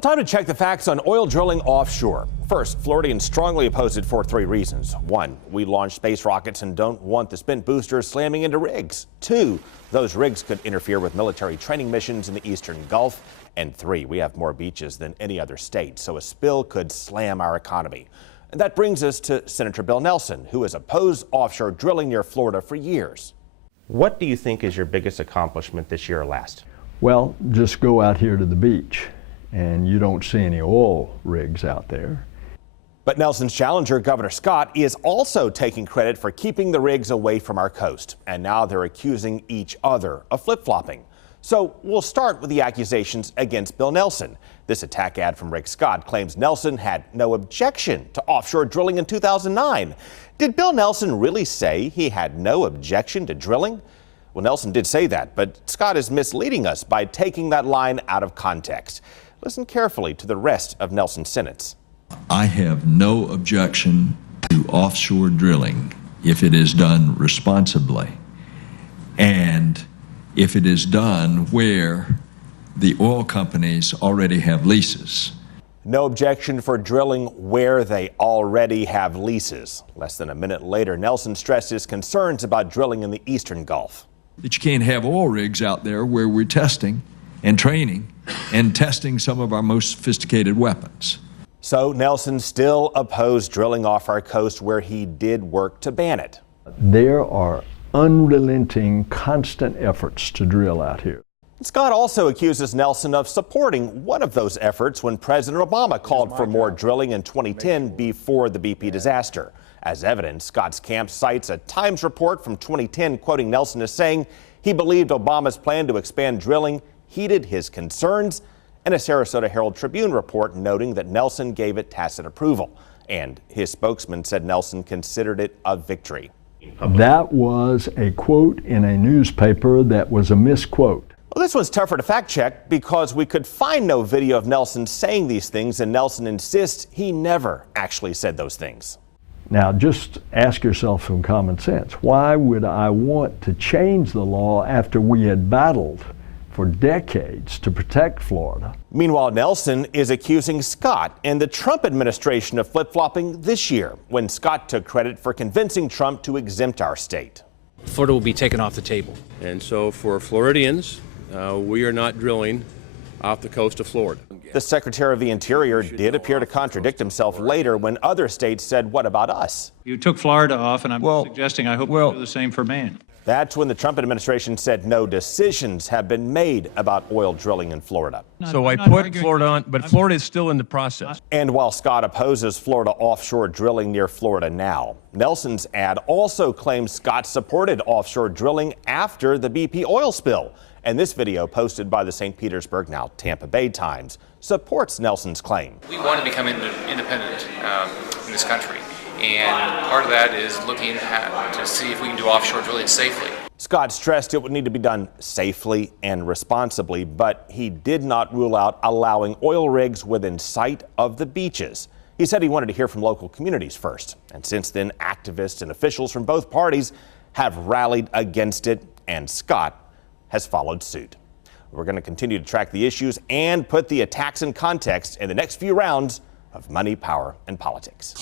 Well, time to check the facts on oil drilling offshore. First, Floridians strongly oppose it for 3 reasons. 1, we launch space rockets and don't want the spent boosters slamming into rigs. 2, those rigs could interfere with military training missions in the eastern Gulf. And 3, we have more beaches than any other state, so a spill could slam our economy. And that brings us to Senator Bill Nelson, who has opposed offshore drilling near Florida for years. What do you think is your biggest accomplishment this year or last? Well, just go out here to the beach and you don't see any oil rigs out there. But Nelson's challenger, Governor Scott, is also taking credit for keeping the rigs away from our coast. And now they're accusing each other of flip-flopping. So we'll start with the accusations against Bill Nelson. This attack ad from Rick Scott claims Nelson had no objection to offshore drilling in 2009. Did Bill Nelson really say he had no objection to drilling? Well, Nelson did say that, but Scott is misleading us by taking that line out of context. Listen carefully to the rest of Nelson's sentence. I have no objection to offshore drilling if it is done responsibly and if it is done where the oil companies already have leases. No objection for drilling where they already have leases. Less than a minute later, Nelson stressed his concerns about drilling in the eastern Gulf. That you can't have oil rigs out there where we're testing and training and testing some of our most sophisticated weapons. So Nelson still opposed drilling off our coast where he did work to ban it. There are unrelenting, constant efforts to drill out here. Scott also accuses Nelson of supporting one of those efforts when President Obama called for more drilling in 2010 before the BP disaster. As evidence, Scott's camp cites a Times report from 2010 quoting Nelson as saying he believed Obama's plan to expand drilling heeded his concerns, and a Sarasota Herald Tribune report noting that Nelson gave it tacit approval. And his spokesman said Nelson considered it a victory. That was a quote in a newspaper that was a misquote. Well, this one's tougher to fact check because we could find no video of Nelson saying these things, and Nelson insists he never actually said those things. Now, just ask yourself some common sense. Why would I want to change the law after we had battled for decades to protect Florida? Meanwhile, Nelson is accusing Scott and the Trump administration of flip-flopping this year when Scott took credit for convincing Trump to exempt our state. Florida will be taken off the table. And so for Floridians, we are not drilling off the coast of Florida. The Secretary of the Interior did appear to contradict himself later when other states said, "What about us?" You took Florida off, and I'm suggesting I hope you do the same for Maine. That's when the Trump administration said no decisions have been made about oil drilling in Florida. So I put Florida on, but Florida is still in the process. And while Scott opposes Florida offshore drilling near Florida now, Nelson's ad also claims Scott supported offshore drilling after the BP oil spill. And this video, posted by the St. Petersburg, now Tampa Bay Times, supports Nelson's claim. We want to become independent in this country. And part of that is looking to see if we can do offshore drilling safely. Scott stressed it would need to be done safely and responsibly, but he did not rule out allowing oil rigs within sight of the beaches. He said he wanted to hear from local communities first. And since then, activists and officials from both parties have rallied against it, and Scott has followed suit. We're going to continue to track the issues and put the attacks in context in the next few rounds of Money, Power, and Politics.